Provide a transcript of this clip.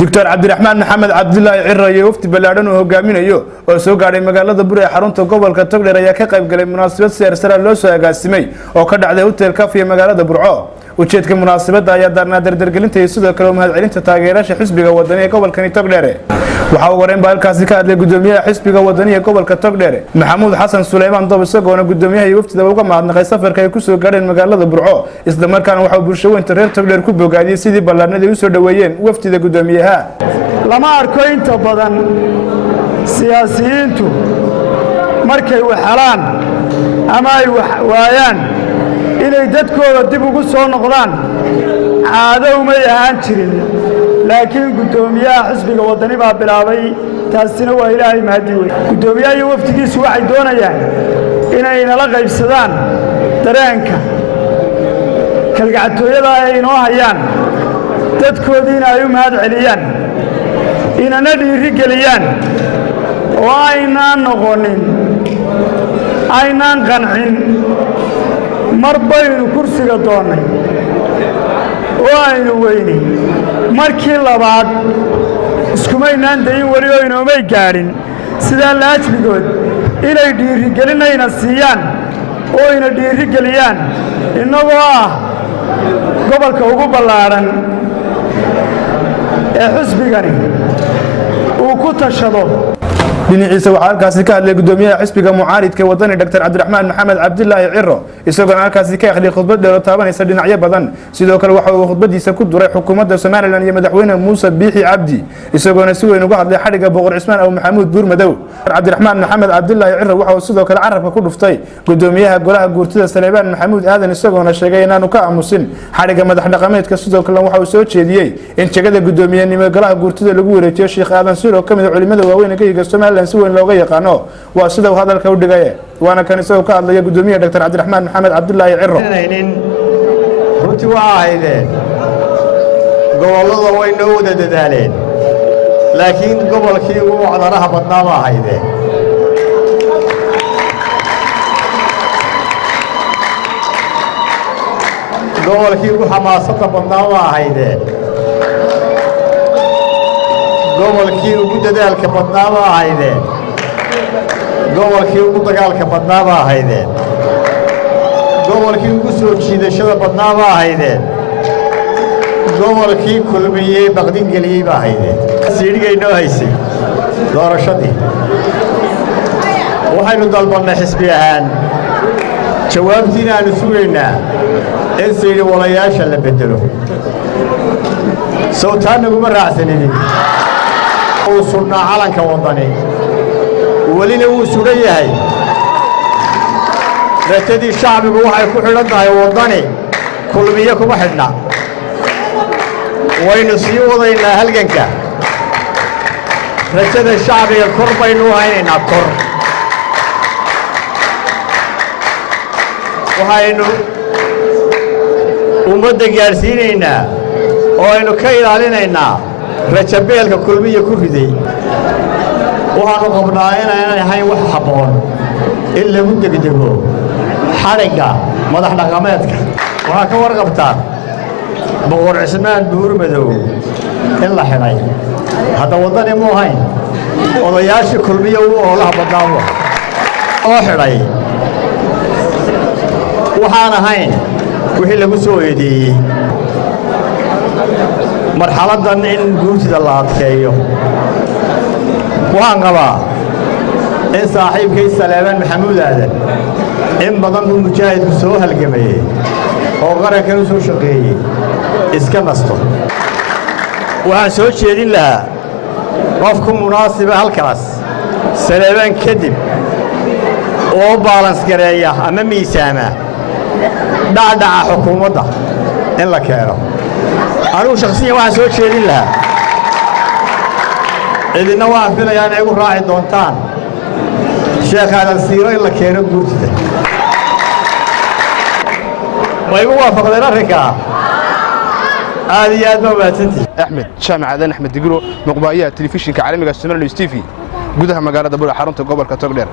دكتور عبد الرحمن محمد عبد الله عرّي وفد بلادن oo hogaaminayo oo soo gaaray magaalada Bure xarunta gobolka Togdheer ayaa ka qayb galay munaasabad siyaasadeed loo soo agaasimay oo ka dhacday hotel Cafe magaalada Burco ujeedka munaasabada ayaa darna dardargelinta iyo sidoo kale mahadcelinta taageerayaasha xisbiga wadaniga gobolka Togdheer waxa uu wareen baalkaasi ka hadlay gudoomiyaha xisbiga wadaniga gobolka Togdheer Maxamuud Xasan Suleymaan Dab isagoona gudoomiyaha wafdida uga mahadnaqay safarka ay ku soo gaareen magaalada Burco isla markaana waxa uu bulshooyinka reer Togdheer ku bogaadiyay sidii ballaarnada u soo dhaweeyeen wafdida gudoomiyaha lama arko inta badan siyaasiyiintu markay waxalaan ama ay waayaan inay dadkooda dib ugu soo noqdaan caado uma ahaan jirin laakiin gudoomiyaha xisbiga wadani baa bilaabay taasina waa Ilaahay mahadi weey gudoomiyaha iyo waftigiisu waxay doonayaan inay nala qaybsadaan dareenka kalgacantooyada ay inoo hayaan dadkoodiina ay u mahad celiyaan inana dhiirigeliyaan oo aynaan noqonin aynaan qancin mar baynu kursiga doonay oo aynu weynay markii labaad iskumaynaan dayin wali oo inoomay gaadhin sidaa laajmigood inay dhiirigelinayna siiyaan oo ina dhiirigeliyaan innagoo ah gobolka ugu ballaaran ee xisbigani uu ku tashado dhinaciisa waxa halkaasi ka hadlay gudoomiyaha xisbiga mucaaridka wadani Dr. Cabdiraxmaan Maxamed Cabdullaahi Cirro isagoo halkaasi ka akhriyay khudbad dheer oo taabanaysa dhinacyo badan sidoo kale waxa uu khudbadiisa ku duray xukuumadda Soomaaliland iyo madaxweyne Muuse Biixi Cabdi isagoo si weyn uga hadlay xariga boqor Cismaan aw Maxamuud Buurmadow Cabdiraxmaan Maxamed Cabdullaahi Cirro waxa uu sidoo kale carabka ku dhuftay gudoomiyaha golaha guurtida Saleebaan Maxamuud Aadan isagoo sheegay inaanu ka aamusin xariga madax dhaqameedka sidoo kale waxa uu soo jeediyay in jagada gudoomiyaha golaha guurtida lagu wareejiyo Sheekh Aadan sidoo kamid culimada waaweyn ee ka Soomaaliland si weyn looga yaqaano waa sida uu hadalka u dhigay waana kan isagoo ka hadlaya gudoomiyaha Dr. Cabdiraxmaan Maxamed Cabdullaahi Cirro runtii waa ahaydeen gobolada way noo wada dadaaleen laakiin gobolkii ugu wacdaraha badnaa baa ahaydeen gobolkii ugu xamaasadda badnaa baa ahaydeen gobolkii ugu dadaalka badnaa baa ahaydeen gobolkii ugu dagaalka badnaa baa ahaydeen gobolkii ugu soo jiidashada badnaa baa ahaydeen gobolkii kulmiyey baqdin geliyey baa ahaydeen siidhigay noo haysay doorashadii waxaynu dalbannay xisbi ahaan jawaabtiina aanu sugaynaa in siidhi walayaasha la beddelo sawtaan naguma raacsaninin uu sugnaa calanka wadani welina wuu sugan yahay rajadii shacbigu waxay ku xidhan tahay wadani kulmiye kuma xidhna waynu sii wadaynaa halganka rajada shacbiga kor baynu u haynaynaa kor waxaynu ummadda gaadhsiinaynaa oo aynu ka ilaalinaynaa rajabeelka kulmiye ku riday waxaanu qabnaa inaynan ahayn wax habboon in lagu degdego xarigga madax dhaqameedka waxaa ka warqabtaan boqor Cismaan Buurmadow in la xidhay hadda wadani mu ahayn odayaashii kulmiye uu oolaha badnaa oo xidhay waxaan ahayn wixii lagu soo eedeeyey marxaladdan in guurtida la adkeeyo waxaan qabaa in saaxiibkay Saleebaan Maxamuud Aadan in badan uu mujaahidku soo halgamayey oo qarankan u soo shaqeeyey iska nasto waxaan soo jeedin lahaa qofku munaasiba halkaas Saleebaan kadib oo balans gareeya ama miisaama dhacdaca xukuumadda in la keeno anuu shakhsiyan waxaan soo jeedin lahaa idina waan filayaa inay igu raaci doontaan Sheekh Aadan Siiro in la keeno guurtida ma igu waafaqdeen arrinkaa aad iyo aad baa mahadsantihiin Axmed Jaamac Aadan Axmed Digiro muqbaayaha telefishinka caalamiga Soomaaliland TV gudaha magaalada Bure xarunta gobolka Togdheer